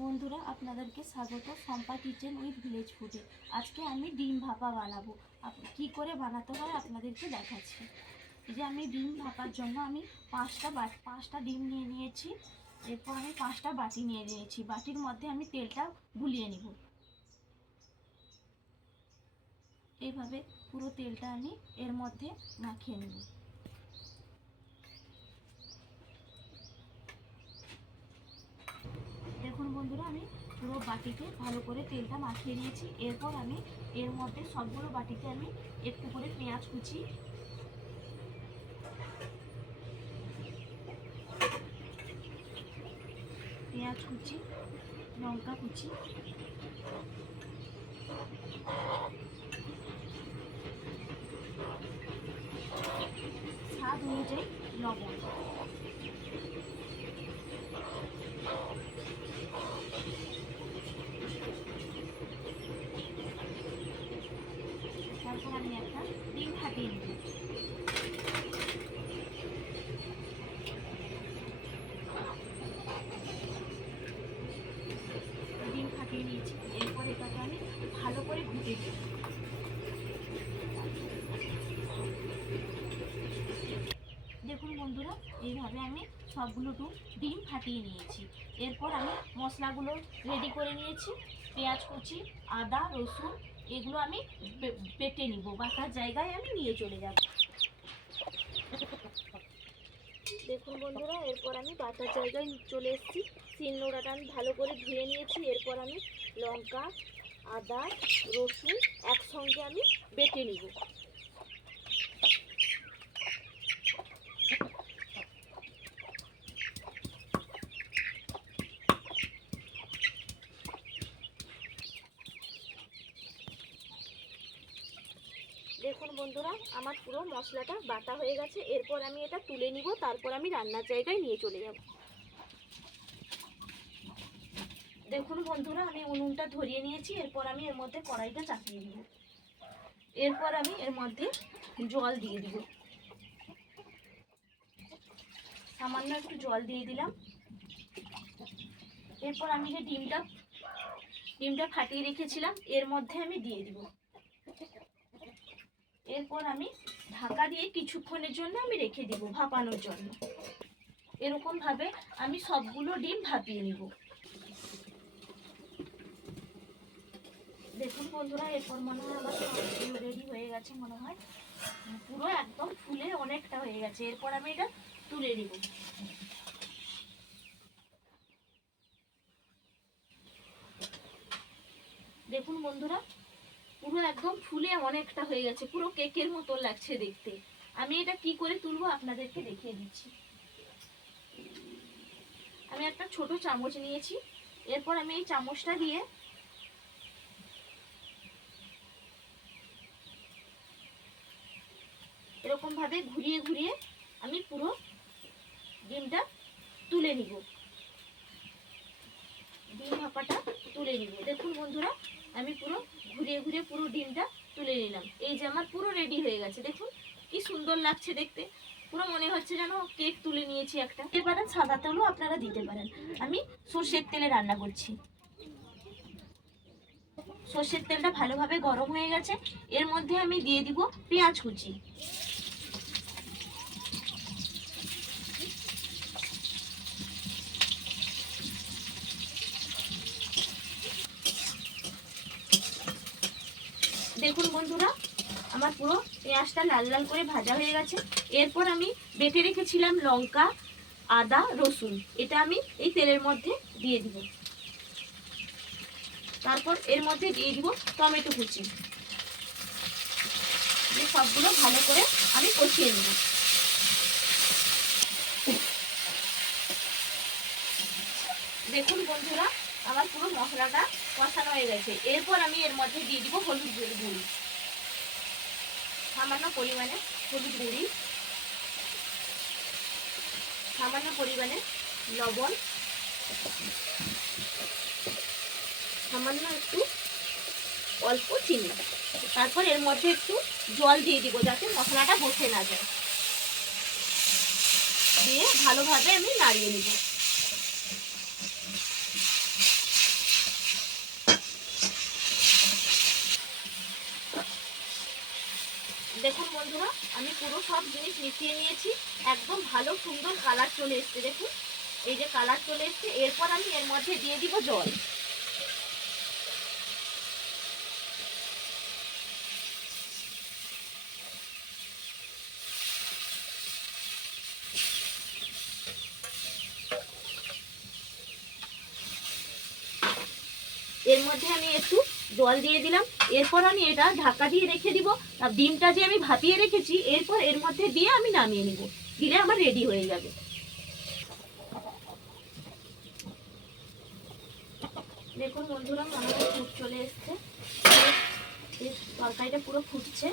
বন্ধুরা, আপনাদেরকে স্বাগত। সম্পা কিচেন উইথ ভিলেজ ফুডে। আজকে আমি ডিম ভাপা বানাবো। কি করে বানাতে হয় আপনাদেরকে দেখাচ্ছি। এই যে আমি ডিম ভাপার জন্য আমি পাঁচটা বাট পাঁচটা ডিম নিয়ে নিয়েছি। এরপর আমি পাঁচটা বাটি নিয়ে নিয়েছি। বাটির মধ্যে আমি তেলটা গুলিয়ে নিব। এইভাবে পুরো তেলটা আমি এর মধ্যে মাখিয়ে নেব। দেখুন বন্ধুরা, আমি পুরো বাটিতে ভালো করে তেলটা মাখিয়ে নিয়েছি। এরপর আমি এর মধ্যে সবগুলো বাটিতে আমি একটু করে পেঁয়াজ কুচি। পেঁয়াজ কুচি, লঙ্কা কুচি। স্বাদ অনুযায়ী লবণ তারপর আমি একটা ডিম ফাটিয়ে নিয়েছি। এরপর আমি ভালো করে ঘুটে দিই দেখুন বন্ধুরা এইভাবে আমি সবগুলো ডু- ডিম ফাটিয়ে নিয়েছি। এরপর আমি মশলাগুলো রেডি করে নিয়েছি। পেঁয়াজ কুচি, আদা, রসুন, এগুলো আমি বেটে নিব। বাটার জায়গায় আমি নিয়ে চলে যাব। দেখুন বন্ধুরা, এরপর আমি বাটার জায়গায় চলে এসেছি। শিলনোড়াটা আমি ভালো করে ধুয়ে নিয়েছি। এরপর আমি লঙ্কা, আদা, রসুন একসঙ্গে আমি বেটে নিব। দেখুন বন্ধুরা, আমার পুরো মশলাটা বাটা হয়ে গেছে। এরপর আমি এটা তুলে নিব, তারপর আমি রান্নার জায়গায় নিয়ে চলে যাব। দেখুন বন্ধুরা, আমি উনুনটা ধরিয়ে নিয়েছি, এরপর আমি এর মধ্যে কড়াইটা চাপিয়ে দিব এরপর আমি এর মধ্যে জল দিয়ে দিব। সামান্য একটু জল দিয়ে দিলাম। এরপর আমি যে ডিমটা ডিমটা ফাটিয়ে রেখেছিলাম, এর মধ্যে আমি দিয়ে দিব। এরপর আমি ঢাকা দিয়ে কিছুক্ষণের জন্য আমি রেখে দিব ভাপানোর জন্য। এরকম ভাবে আমি সবগুলো ডিম ভাপিয়ে নিব। দেখুন বন্ধুরা, এরপর মনে হয় আমার সবগুলো রেডি হয়ে গেছে মনে হয়। পুরো একদম ফুলে অনেকটা হয়ে গেছে। এরপর আমি এটা তুলে নিব। দেখুন বন্ধুরা পুরো একদম ফুলে অনেকটা হয়ে গেছে, পুরো কেকের মতো লাগছে দেখতে। আমি এটা কি করে তুলবো আপনাদেরকে দেখিয়ে দিচ্ছি। আমি একটা ছোট চামচ নিয়েছি, এরপর আমি এই চামচটা দিয়ে এরকম ভাবে ঘুরিয়ে ঘুরিয়ে আমি পুরো ডিমটা তুলে নিব। ডিম ভাপাটা তুলে নিব। দেখুন বন্ধুরা, আমি পুরো ঘুরিয়ে ঘুরিয়ে পুরো ডিমটা তুলে নিলাম। এই যে আমার পুরো রেডি হয়ে গেছে। দেখুন, কি সুন্দর লাগছে দেখতে। পুরো মনে হচ্ছে যেন কেক তুলে নিয়েছি একটা। দিতে পারেন সাদা তেলও আপনারা দিতে পারেন। আমি সর্ষের তেলে রান্না করছি। সর্ষের তেলটা ভালোভাবে গরম হয়ে গেছে। এর মধ্যে আমি দিয়ে দিব পেঁয়াজ কুচি দেখুন বন্ধুরা আমার পুরো পেঁয়াজটা লাল লাল করে ভাজা হয়ে গেছে। এরপর আমি বেটে রেখেছিলাম লঙ্কা, আদা, রসুন। এটা আমি এই তেলের মধ্যে দিয়ে দিব। তারপর এর মধ্যে দিয়ে দিব টমেটো কুচি। দিয়ে সবগুলো ভালো করে আমি কষিয়ে নেব। দেখুন বন্ধুরা, আমার পুরো মশলাটা কষানো হয়ে গেছে। এরপর আমি এর মধ্যে দিয়ে দিব হলুদ গুঁড়ি গুঁড়ি। সামান্য পরিমাণে হলুদ গুঁড়ি, সামান্য পরিমাণে লবণ, সামান্য একটু অল্প চিনি। তারপর এর মধ্যে একটু জল দিয়ে দিব যাতে মশলাটা বসে না যায়। দিয়ে ভালোভাবে আমি নাড়িয়ে নিব। বন্ধুরা, আমি পুরো সব জিনিস মিশিয়ে নিয়েছি। একদম ভালো, সুন্দর কালার চলে এসছে, দেখুন। এই যে কালার চলে এসছে, এরপর আমি এর মধ্যে দিয়ে দিব জল। এর মধ্যে আমি একটু জল দিয়ে দিলাম। এরপর আমি এটা ঢাকা দিয়ে রেখে দিব। আর ডিমটা যে আমি ভাপিয়ে রেখেছি, এরপর এর মধ্যে দিয়ে আমি নামিয়ে নিব। দিলে আমার রেডি হয়ে যাবে। দেখুন বন্ধুরা, আমাদের ফুট চলে এসছে। তরকারিটা পুরো ফুটছে।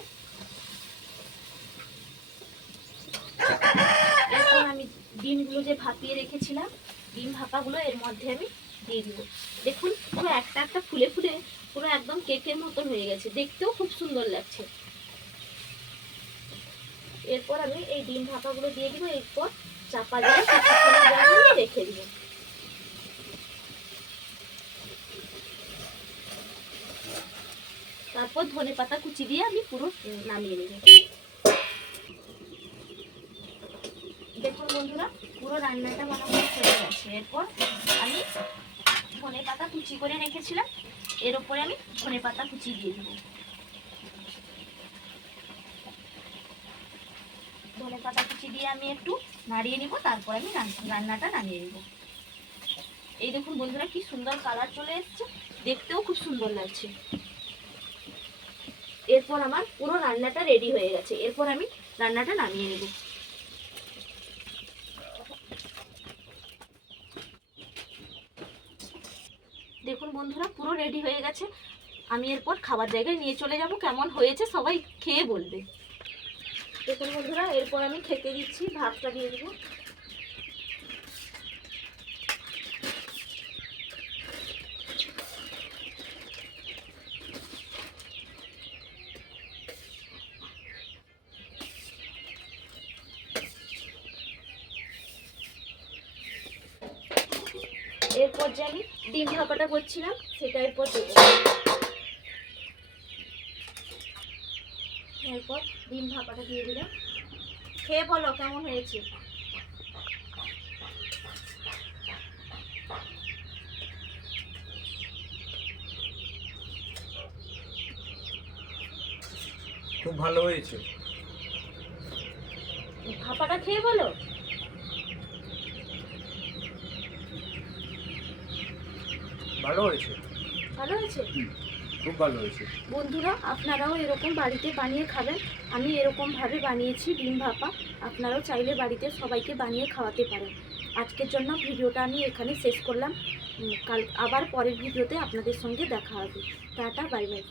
এখন আমি ডিমগুলো যে ভাপিয়ে রেখেছিলাম ডিম ভাপাগুলো এর মধ্যে আমি দিয়ে দিব। দেখুন, পুরো একটা একটা ফুলে ফুলে পুরো একদম কেকের মতন হয়ে গেছে। দেখতেও খুব সুন্দর লাগছে। এরপর আমি এই ডিম ভাপাগুলো দিয়ে দিব, এরপর চাপা দিয়ে রেখে দিব। তারপর ধনে পাতা কুচি দিয়ে আমি পুরো নামিয়ে নেব। দেখুন বন্ধুরা পুরো রান্নাটা বানানো হয়ে গেছে। এরপর আমি ধনে পাতা কুচি করে রেখেছিলাম। এর উপরে আমি ধনে পাতা কুচি দিয়ে দিব। ধনে পাতা কুচি দিয়ে আমি একটু নাড়িয়ে নিব, তারপর আমি রান- রান্নাটা নামিয়ে নিব। এই দেখুন বন্ধুরা, কি সুন্দর কালার চলে এসছে। দেখতেও খুব সুন্দর লাগছে। এরপর আমার পুরো রান্নাটা রেডি হয়ে গেছে। এরপর আমি রান্নাটা নামিয়ে নেব দেখুন বন্ধুরা, পুরো রেডি হয়ে গেছে। আমি এরপর খাবার জায়গায় নিয়ে চলে যাব। কেমন হয়েছে সবাই খেয়ে বলবে। দেখুন বন্ধুরা, এরপর আমি খেতে দিচ্ছি, ভাতটা দিয়ে দেবো এরপর যে আমি ডিম ভাপাটা করছিলাম সেটা এরপর দেবো। এরপর ডিম ভাপাটা দিয়ে দিলাম। খেয়ে বলো কেমন হয়েছে? খুব ভালো হয়েছে। ভাপাটা খেয়ে বলো। ভালো হয়েছে? ভালো হয়েছে? খুব ভালো হয়েছে। বন্ধুরা আপনারাও এরকম বাড়িতে বানিয়ে খাবেন। আমি এরকমভাবে বানিয়েছি ডিম ভাপা। আপনারাও চাইলে বাড়িতে সবাইকে বানিয়ে খাওয়াতে পারেন। আজকের জন্য ভিডিওটা আমি এখানে শেষ করলাম। কাল আবার পরের ভিডিওতে আপনাদের সঙ্গে দেখা হবে। Tata bye bye.